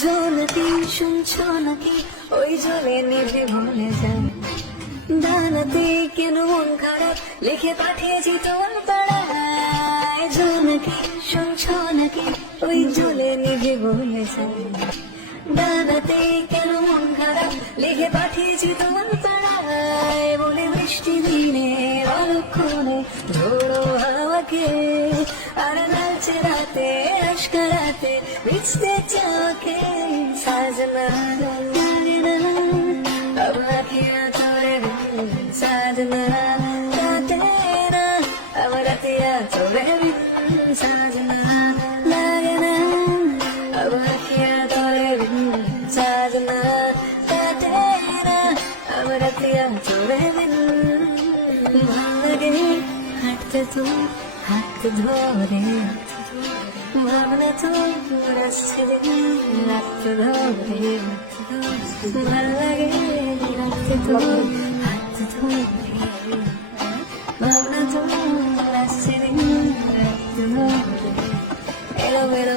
জোনাকি শুনছো নাকি ওই জলে নিভে ভুলে যায় ডানাতে কেন মন খারাপ লিখে পাঠিয়েছি তোমার পাড়ায় জোনাকি শুনছো নাকি ওই জলে নিভে ভুলে যায় ডানাতে কেন মন খারাপ লিখে পাঠিয়েছি তোমার পাড়ায় বলে বৃষ্টি দিনে অলক্ষণে ঝোড়ো হাওয়াকে আর লালচে রাতে আশকারাতে ভিজতে চাকে সাজনা अब रतिया तोरे बिन साजना राते ना अब रतिया तोरे बिन साजना लागे ना अब रतिया तोरे बिन साजना राते ना अब रतिया तोरे बिन ভাল লাগে হাঁটতে তো হাত ধরে ভাবনা তো আসছে রাত ধরে ভাল লাগে হাঁটতে তো হাত ধরে ভাবনা তো আসছে রাত ধরে এলো বেরো